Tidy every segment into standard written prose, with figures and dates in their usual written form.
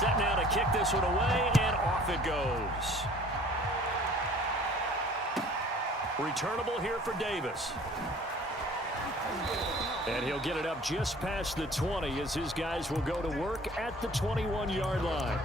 Set now to kick this one away, and off it goes. Returnable here for Davis. And he'll get it up just past the 20 as his guys will go to work at the 21-yard line.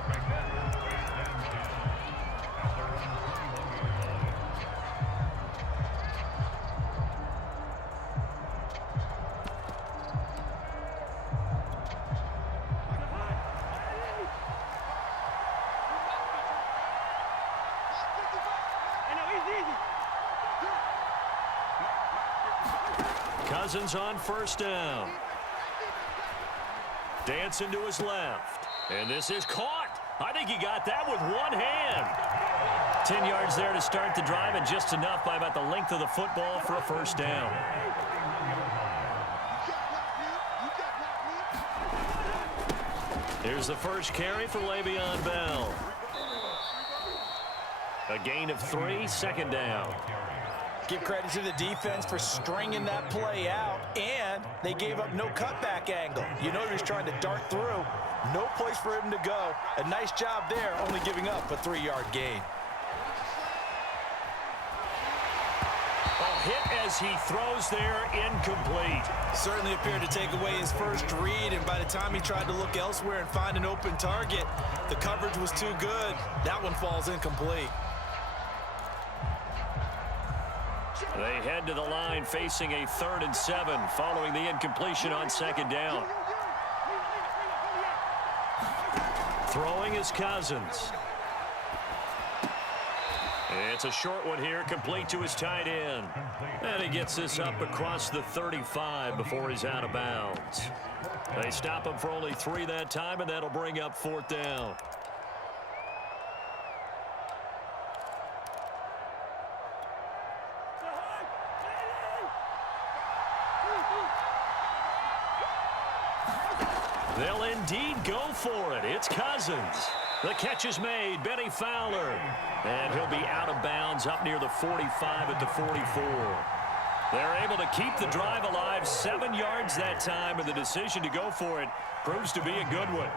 Cousins on first down. Dancing to his left. And this is caught. I think he got that with one hand. 10 yards there to start the drive, and just enough by about the length of the football for a first down. Here's the first carry for Le'Veon Bell. A gain of 3, second down. Give credit to the defense for stringing that play out, and they gave up no cutback angle. You know he was trying to dart through. No place for him to go. A nice job there, only giving up a 3-yard gain. Hit as he throws there, incomplete. Certainly appeared to take away his first read, and by the time he tried to look elsewhere and find an open target, the coverage was too good. That one falls incomplete. They head to the line facing a 3rd and 7 following the incompletion on second down. Throwing is Cousins. It's a short one here, complete to his tight end. And he gets this up across the 35 before he's out of bounds. They stop him for only 3 that time, and that'll bring up 4th down. They'll indeed go for it. It's Cousins. The catch is made. Benny Fowler. And he'll be out of bounds up near the 45 at the 44. They're able to keep the drive alive, 7 yards that time, and the decision to go for it proves to be a good one.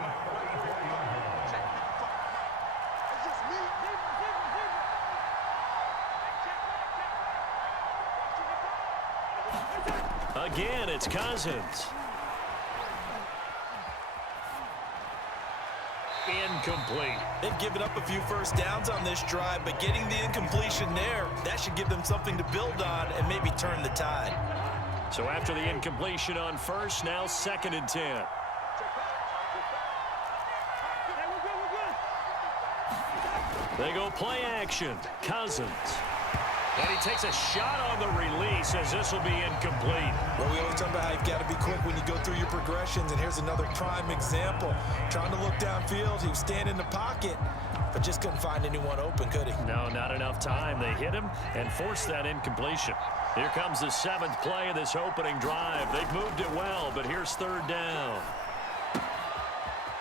Again, it's Cousins. Incomplete. They've given up a few first downs on this drive, but getting the incompletion there, that should give them something to build on and maybe turn the tide. So after the incompletion on first, now 2nd and 10. They go play action. Cousins. And he takes a shot on the release as this will be incomplete. Well, we always talk about how you've got to be quick when you go through your progressions, and here's another prime example. Trying to look downfield, he was standing in the pocket, but just couldn't find anyone open, could he? No, not enough time. They hit him and forced that incompletion. Here comes the 7th play of this opening drive. They've moved it well, but here's 3rd down.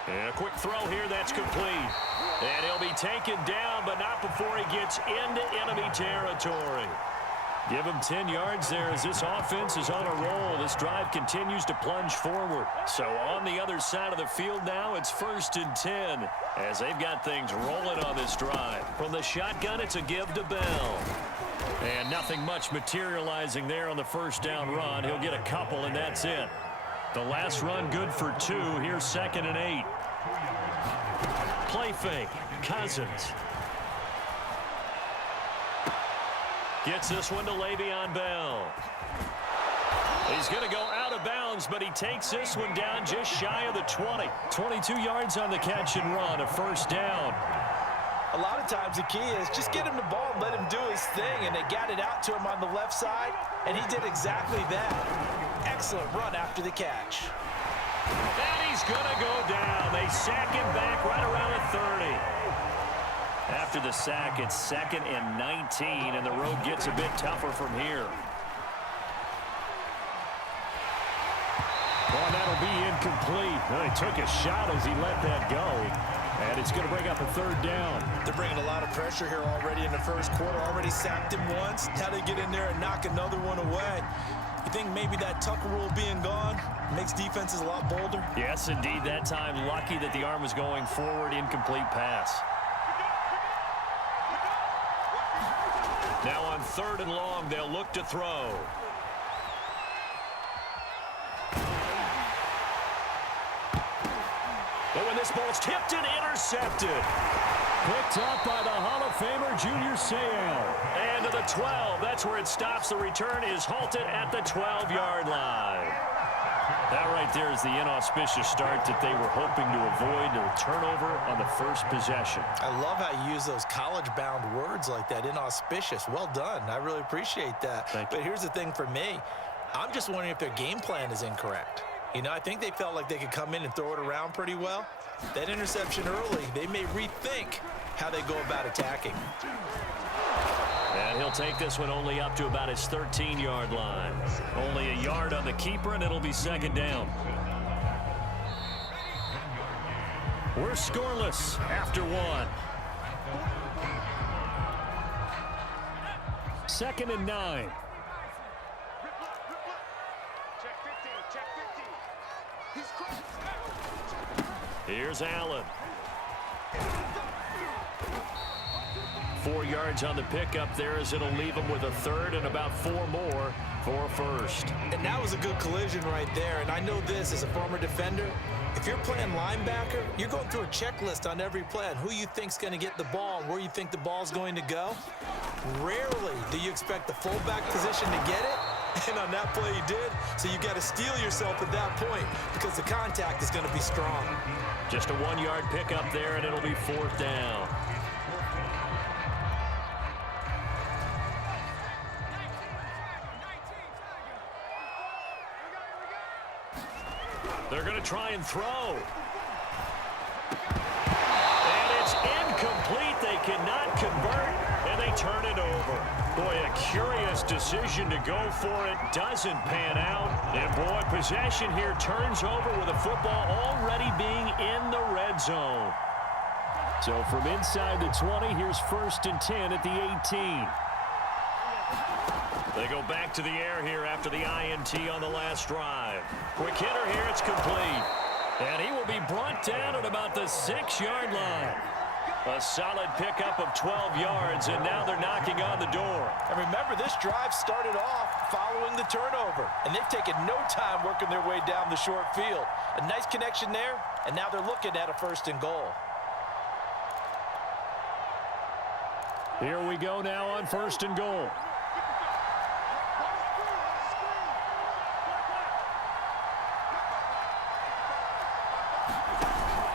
And a quick throw here, that's complete. And he'll be taken down, but not before he gets into enemy territory. Give him 10 yards there as this offense is on a roll. This drive continues to plunge forward. So on the other side of the field now, it's 1st and 10 as they've got things rolling on this drive. From the shotgun, it's a give to Bell. And nothing much materializing there on the first down run. He'll get a couple, and that's it. The last run good for 2. Here's 2nd and 8. Play fake. Cousins. Gets this one to Le'Veon Bell. He's going to go out of bounds, but he takes this one down just shy of the 20. 22 yards on the catch and run, a first down. A lot of times the key is just get him the ball and let him do his thing, and they got it out to him on the left side, and he did exactly that. Excellent run after the catch. And he's going to go down. They sack him back right around the 30. After the sack, it's 2nd and 19, and the road gets a bit tougher from here. Well, that'll be incomplete. Well, he took a shot as he let that go. And And it's going to bring up a third down. They're bringing a lot of pressure here already in the first quarter. Already sacked him once. Now they get in there and knock another one away. You think maybe that Tucker rule being gone makes defenses a lot bolder? Yes, indeed. That time, lucky that the arm was going forward. Incomplete pass. Now on 3rd and long, they'll look to throw. But when this ball's tipped and intercepted. Picked up by the Hall of Famer, Junior Seau. And to the 12. That's where it stops. The return is halted at the 12-yard line. That right there is the inauspicious start that they were hoping to avoid, a turnover on the first possession. I love how you use those college-bound words like that, inauspicious. Well done. I really appreciate that. But here's the thing for me. I'm just wondering if their game plan is incorrect. You know, I think they felt like they could come in and throw it around pretty well. That interception early, they may rethink how they go about attacking. And he'll take this one only up to about his 13-yard line. Only a yard on the keeper, and it'll be 2nd down. We're scoreless after 1. 2nd and 9. Here's Allen. 4 yards on the pickup there as it'll leave him with a 3rd and about 4 more for 1st. And that was a good collision right there. And I know this as a former defender. If you're playing linebacker, you're going through a checklist on every play on who you think's going to get the ball and where you think the ball's going to go. Rarely do you expect the fullback position to get it. And on that play he did. So you got to steel yourself at that point because the contact is going to be strong. Just a 1-yard pickup there, and it'll be 4th down. They're going to try and throw. And it's incomplete. They cannot convert, and they turn it over. Boy, a curious decision to go for it. Doesn't pan out. And, boy, possession here turns over with the football already being in the red zone. So from inside the 20, here's 1st and 10 at the 18. They go back to the air here after the INT on the last drive. Quick hitter here, it's complete. And he will be brought down at about the 6-yard line. A solid pickup of 12 yards, and now they're knocking on the door. And remember, this drive started off following the turnover, and they've taken no time working their way down the short field. A nice connection there, and now they're looking at a 1st and goal. Here we go now on 1st and goal.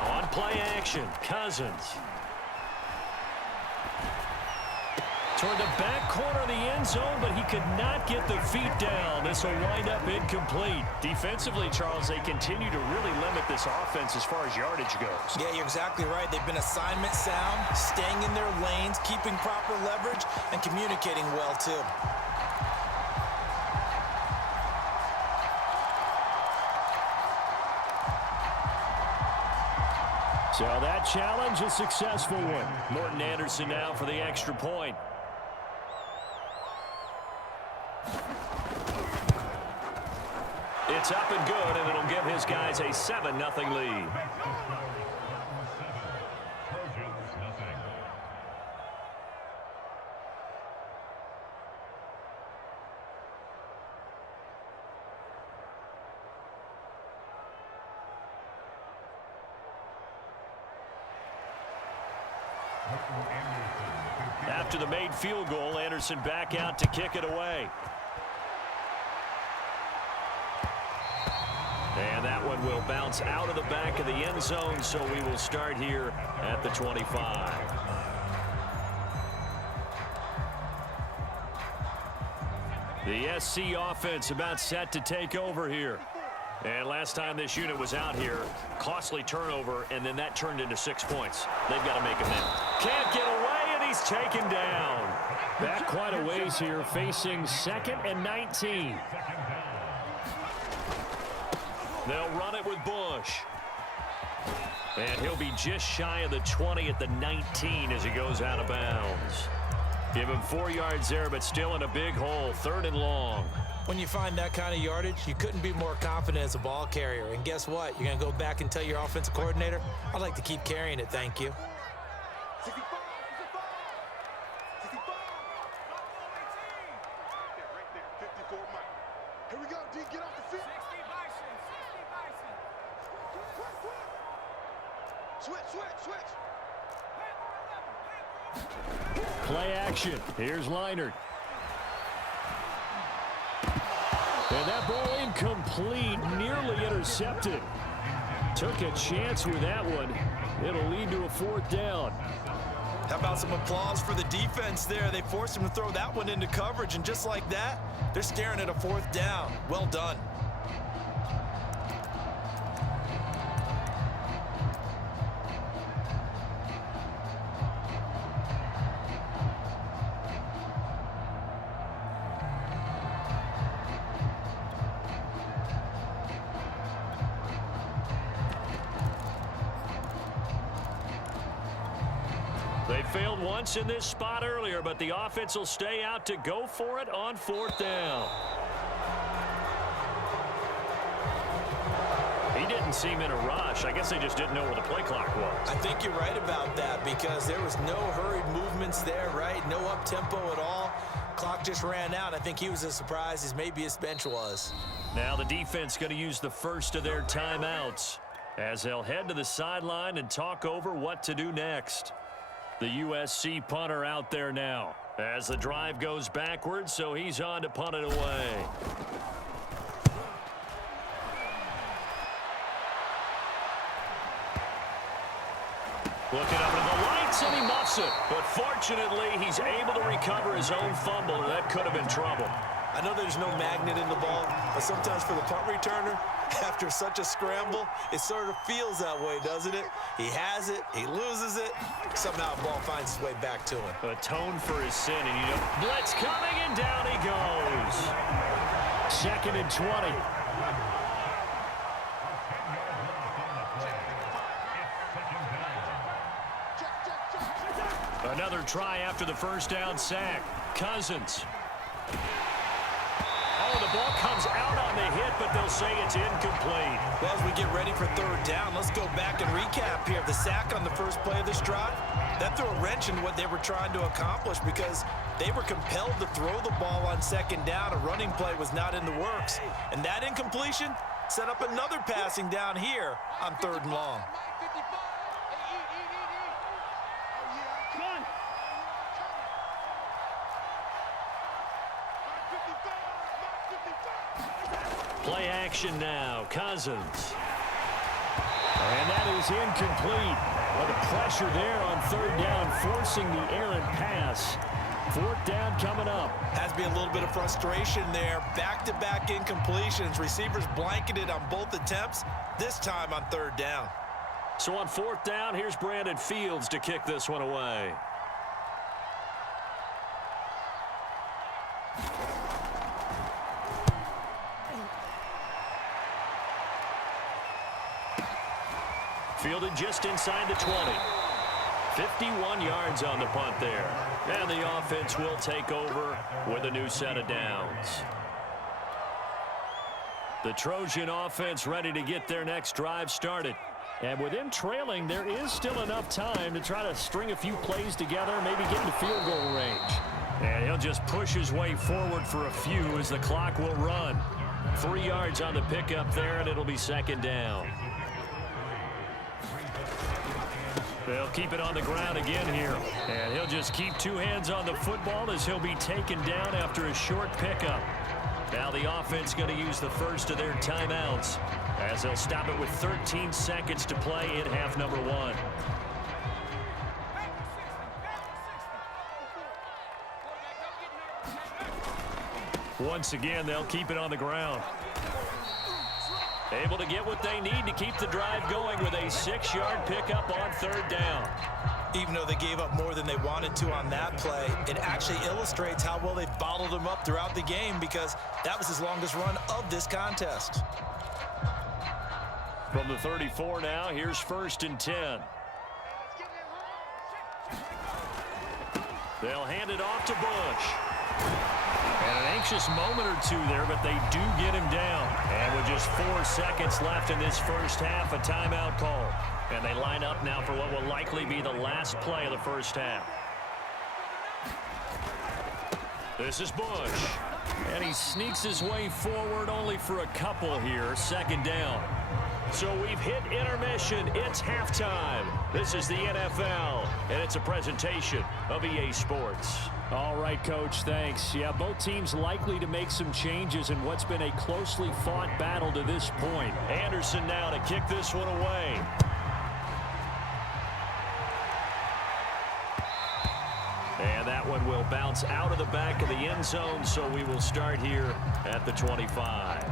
On play action, Cousins. Toward the back corner of the end zone, but he could not get the feet down. This will wind up incomplete. Defensively, Charles, they continue to really limit this offense as far as yardage goes. Yeah, you're exactly right. They've been assignment sound, staying in their lanes, keeping proper leverage, and communicating well, too. So that challenge, a successful one. Morton Anderson now for the extra point. It's up and good, and it'll give his guys a 7-0 lead. After the made field goal, Anderson back out to kick it away. And that one will bounce out of the back of the end zone, so we will start here at the 25. The SC offense about set to take over here. And last time this unit was out here, costly turnover, and then that turned into 6 points. They've got to make amends. Can't get away, and he's taken down. Back quite a ways here, facing 2nd and 19. They'll run it with Bush. And he'll be just shy of the 20 at the 19 as he goes out of bounds. Give him 4 yards there, but still in a big hole, 3rd and long. When you find that kind of yardage, you couldn't be more confident as a ball carrier. And guess what? You're going to go back and tell your offensive coordinator, I'd like to keep carrying it, thank you. Here we go, D, get off the field. 60 Bison, 60 Bison. Switch. Play action. Here's Leinart. And that ball incomplete, nearly intercepted. Took a chance with that one. It'll lead to a 4th down. How about some applause for the defense there? They forced him to throw that one into coverage, and just like that, they're staring at a 4th down. Well done. They failed once in this spot earlier, but the offense will stay out to go for it on 4th down. He didn't seem in a rush. I guess they just didn't know where the play clock was. I think you're right about that because there was no hurried movements there, right? No up-tempo at all. Clock just ran out. I think he was as surprised as maybe his bench was. Now the defense going to use the first of their timeouts as they'll head to the sideline and talk over what to do next. The USC punter out there now as the drive goes backwards, so he's on to punt it away. Looking up at the lights, and he muffs it. But fortunately, he's able to recover his own fumble, or that could have been trouble. I know there's no magnet in the ball, but sometimes for the punt returner, after such a scramble, it sort of feels that way, doesn't it? He has it, he loses it, somehow the ball finds its way back to him. Atone for his sin, and you know, blitz coming, and down he goes. 2nd and 20. Another try after the 1st down sack. Cousins. Oh, the ball comes out on the hit, but they'll say it's incomplete. Well, as we get ready for 3rd down, let's go back and recap here. The sack on the first play of this drive, that threw a wrench into what they were trying to accomplish because they were compelled to throw the ball on 2nd down. A running play was not in the works. And that incompletion set up another passing down here on 3rd and long. Play action now. Cousins. And that is incomplete. Well, the pressure there on 3rd down, forcing the errant pass. 4th down coming up. Has to be a little bit of frustration there. Back-to-back incompletions. Receivers blanketed on both attempts, this time on 3rd down. So on 4th down, here's Brandon Fields to kick this one away. Fielded just inside the 20. 51 yards on the punt there. And the offense will take over with a new set of downs. The Trojan offense ready to get their next drive started. And with them trailing, there is still enough time to try to string a few plays together, maybe get into field goal range. And he'll just push his way forward for a few as the clock will run. 3 yards on the pickup there, and it'll be 2nd down. They'll keep it on the ground again here. And he'll just keep 2 hands on the football as he'll be taken down after a short pickup. Now the offense going to use the first of their timeouts as they'll stop it with 13 seconds to play in half number 1. Once again, they'll keep it on the ground. Able to get what they need to keep the drive going with a 6-yard pickup on 3rd down. Even though they gave up more than they wanted to on that play, it actually illustrates how well they've bottled them up throughout the game because that was his longest run of this contest. From the 34 now, here's 1st and 10. They'll hand it off to Bush. And an anxious moment or two there, but they do get him down. And with just 4 seconds left in this first half, a timeout call. And they line up now for what will likely be the last play of the first half. This is Bush. And he sneaks his way forward only for a couple here. 2nd down. So we've hit intermission. It's halftime. This is the NFL, and it's a presentation of EA Sports. All right, Coach, thanks. Yeah, both teams likely to make some changes in what's been a closely fought battle to this point. Anderson now to kick this one away. And that one will bounce out of the back of the end zone, so we will start here at the 25.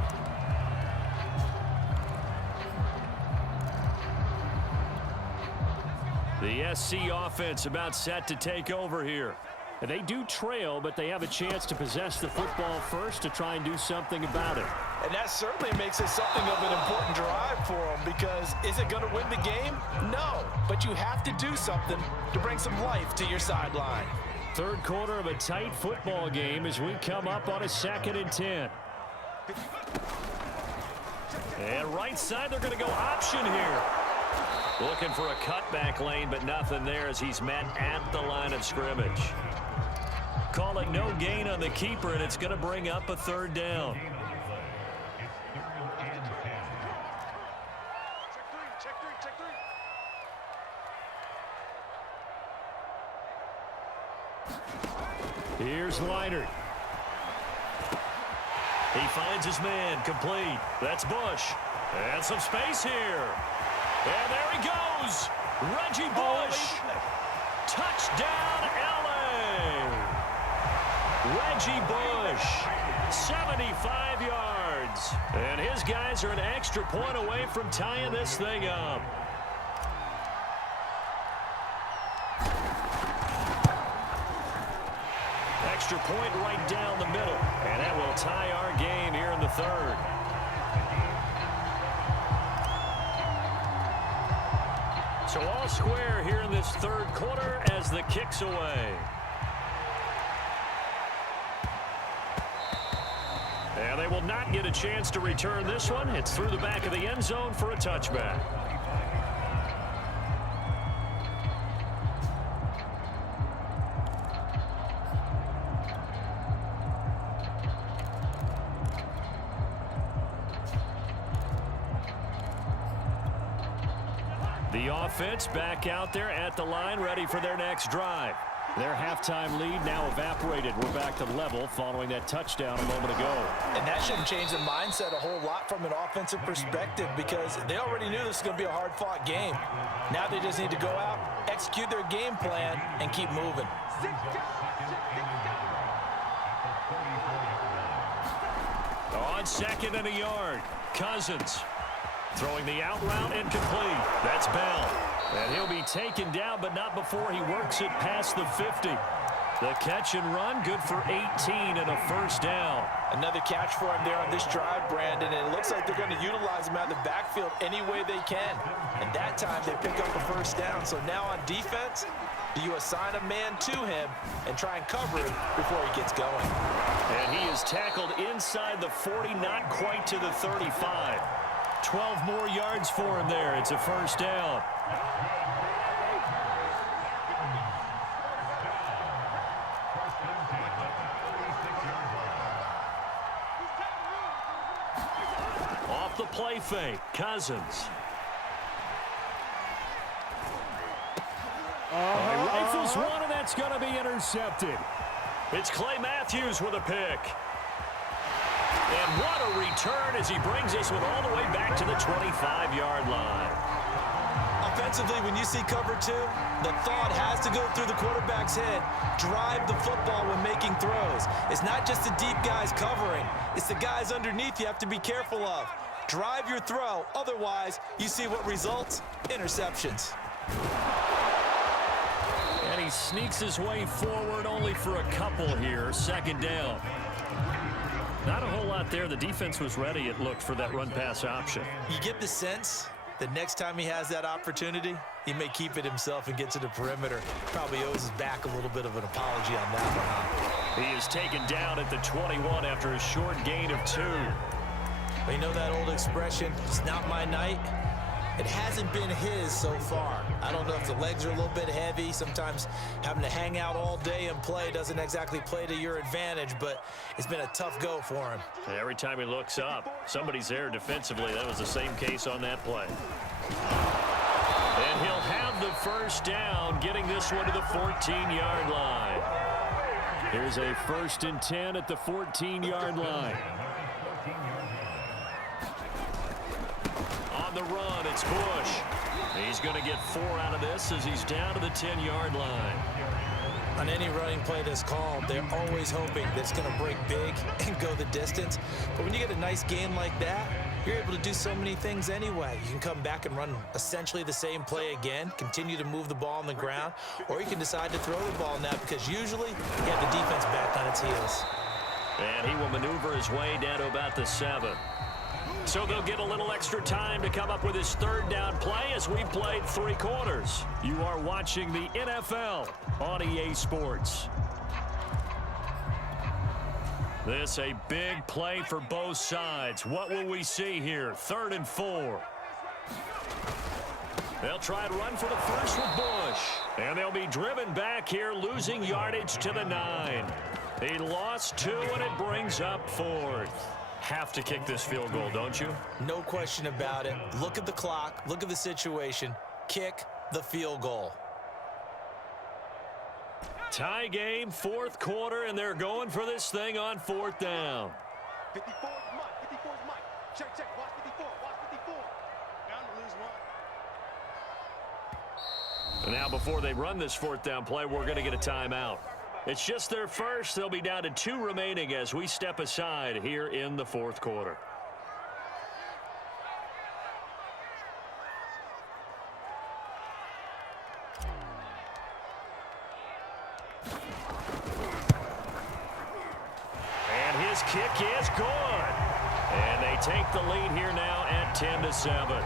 The SC offense about set to take over here. They do trail, but they have a chance to possess the football first to try and do something about it. And that certainly makes it something of an important drive for them, because is it going to win the game? No, but you have to do something to bring some life to your sideline. 3rd quarter of a tight football game as we come up on a 2nd and 10. And right side, they're going to go option here. Looking for a cutback lane, but nothing there as he's met at the line of scrimmage. Calling no gain on the keeper, and it's going to bring up a 3rd down. Check three. Here's Leinart. He finds his man, complete. That's Bush. And some space here. And there he goes. Reggie Bush. Touchdown, L.A. Reggie Bush, 75 yards. And his guys are an extra point away from tying this thing up. Extra point right down the middle. And that will tie our game here in the 3rd. So all square here in this 3rd quarter as the kick's away. And they will not get a chance to return this one. It's through the back of the end zone for a touchback. The offense back out there at the line, ready for their next drive. Their halftime lead now evaporated. We're back to level following that touchdown a moment ago. And that shouldn't change the mindset a whole lot from an offensive perspective, because they already knew this was going to be a hard-fought game. Now they just need to go out, execute their game plan, and keep moving. On 2nd and a yard, Cousins. Throwing the out route incomplete. That's Bell. And he'll be taken down, but not before he works it past the 50. The catch and run, good for 18 and a 1st down. Another catch for him there on this drive, Brandon, and it looks like they're going to utilize him out of the backfield any way they can. And that time they pick up a 1st down. So now on defense, do you assign a man to him and try and cover him before he gets going? And he is tackled inside the 40, not quite to the 35. 12 more yards for him there. It's a 1st down. Off the play fake, Cousins. He rifles one, and that's going to be intercepted. It's Clay Matthews with a pick. And what a return as he brings this one all the way back to the 25-yard line. Offensively, when you see cover 2, the thought has to go through the quarterback's head. Drive the football when making throws. It's not just the deep guys covering. It's the guys underneath you have to be careful of. Drive your throw. Otherwise, you see what results? Interceptions. And he sneaks his way forward only for a couple here. 2nd down. Not a whole lot there. The defense was ready, it looked, for that run-pass option. You get the sense that next time he has that opportunity, he may keep it himself and get to the perimeter. Probably owes his back a little bit of an apology on that one, huh? He is taken down at the 21 after a short gain of 2. But you know that old expression, it's not my night? It hasn't been his so far. I don't know if the legs are a little bit heavy. Sometimes having to hang out all day and play doesn't exactly play to your advantage, but it's been a tough go for him. Every time he looks up, somebody's there defensively. That was the same case on that play. And he'll have the first down, getting this one to the 14-yard line. Here's a 1st and 10 at the 14-yard line. On the run, it's Bush. He's going to get 4 out of this as he's down to the 10-yard line. On any running play that's called, they're always hoping that it's going to break big and go the distance. But when you get a nice game like that, you're able to do so many things anyway. You can come back and run essentially the same play again, continue to move the ball on the ground, or you can decide to throw the ball now because usually you have the defense back on its heels. And he will maneuver his way down to about the 7. So they'll get a little extra time to come up with his 3rd down play as we played 3 quarters. You are watching the NFL on EA Sports. This a big play for both sides. What will we see here? 3rd and 4. They'll try and run for the first with Bush. And they'll be driven back here, losing yardage to the 9. He lost 2, and it brings up 4th. Have to kick this field goal, don't you? No question about it. Look at the clock. Look at the situation. Kick the field goal. Tie game, 4th quarter, and they're going for this thing on 4th down. 54 is Mike. 54 is Mike. Check, check. Watch 54. Watch 54. Down to lose 1. And now before they run this 4th down play, we're going to get a timeout. It's just their first. They'll be down to 2 remaining as we step aside here in the 4th quarter. And his kick is good. And they take the lead here now at 10-7.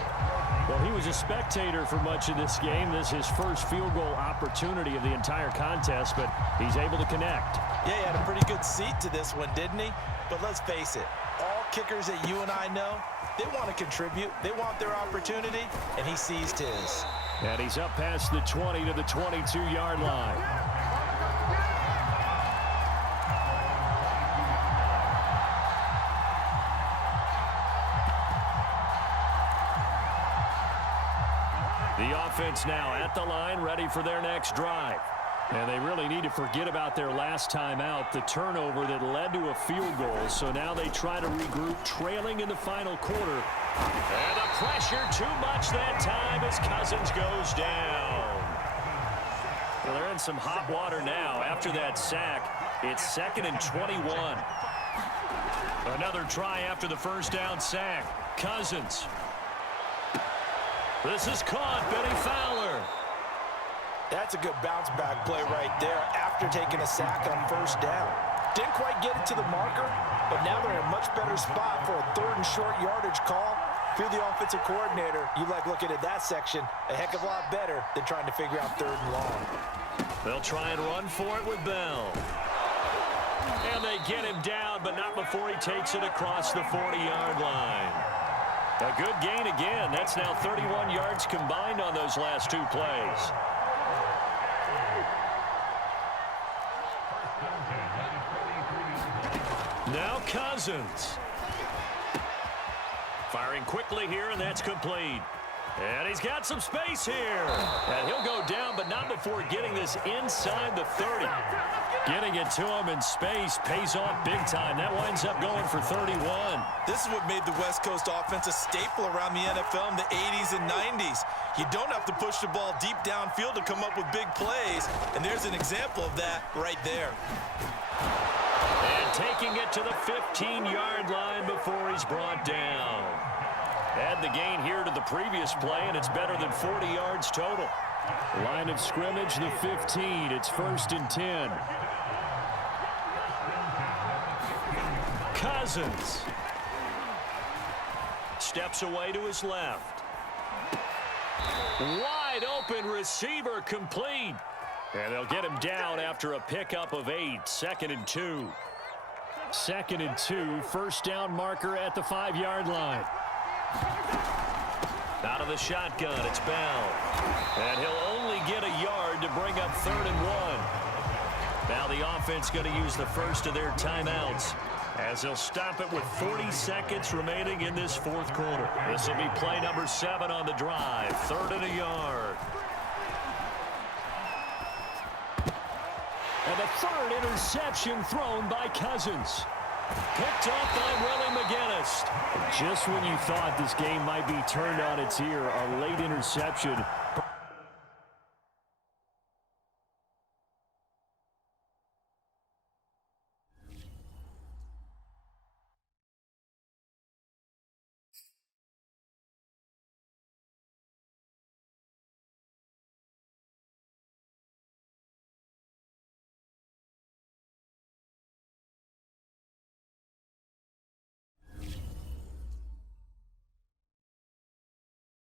Well, he was a spectator for much of this game. This is his first field goal opportunity of the entire contest, but he's able to connect. Yeah, he had a pretty good seat to this one, didn't he? But let's face it, all kickers that you and I know, they want to contribute. They want their opportunity, and he seized his. And he's up past the 20 to the 22-yard line. The offense now at the line, ready for their next drive. And they really need to forget about their last time out, the turnover that led to a field goal. So now they try to regroup, trailing in the final quarter. And the pressure too much that time as Cousins goes down. Well, they're in some hot water now. After that sack, it's 2nd and 21. Another try after the first down sack. Cousins. This is caught. Benny Fowler. That's a good bounce back play right there after taking a sack on 1st down. Didn't quite get it to the marker, but now they're in a much better spot for a 3rd and short yardage call. If you're the offensive coordinator, you like looking at that section a heck of a lot better than trying to figure out 3rd and long. They'll try and run for it with Bell. And they get him down, but not before he takes it across the 40-yard line. A good gain again. That's now 31 yards combined on those last 2 plays. Now Cousins. Firing quickly here, and that's complete. And he's got some space here. And he'll go down, but not before getting this inside the 30. Getting it to him in space pays off big time. That winds up going for 31. This is what made the West Coast offense a staple around the NFL in the 80s and 90s. You don't have to push the ball deep downfield to come up with big plays, and there's an example of that right there. And taking it to the 15-yard line before he's brought down. Add the gain here to the previous play, and it's better than 40 yards total. Line of scrimmage, the 15. It's 1st and 10. Cousins. Steps away to his left. Wide open receiver complete. And they'll get him down after a pickup of 8. 2nd and 2. 2nd and 2. First down marker at the 5-yard line. Out of the shotgun, it's Bell. And he'll only get a yard to bring up 3rd and 1. Now the offense going to use the first of their timeouts, as they'll stop it with 40 seconds remaining in this 4th quarter. This will be play number 7 on the drive. 3rd and a yard. And the 3rd interception thrown by Cousins. Picked off by Willie McGinnis. Just when you thought this game might be turned on its ear, a late interception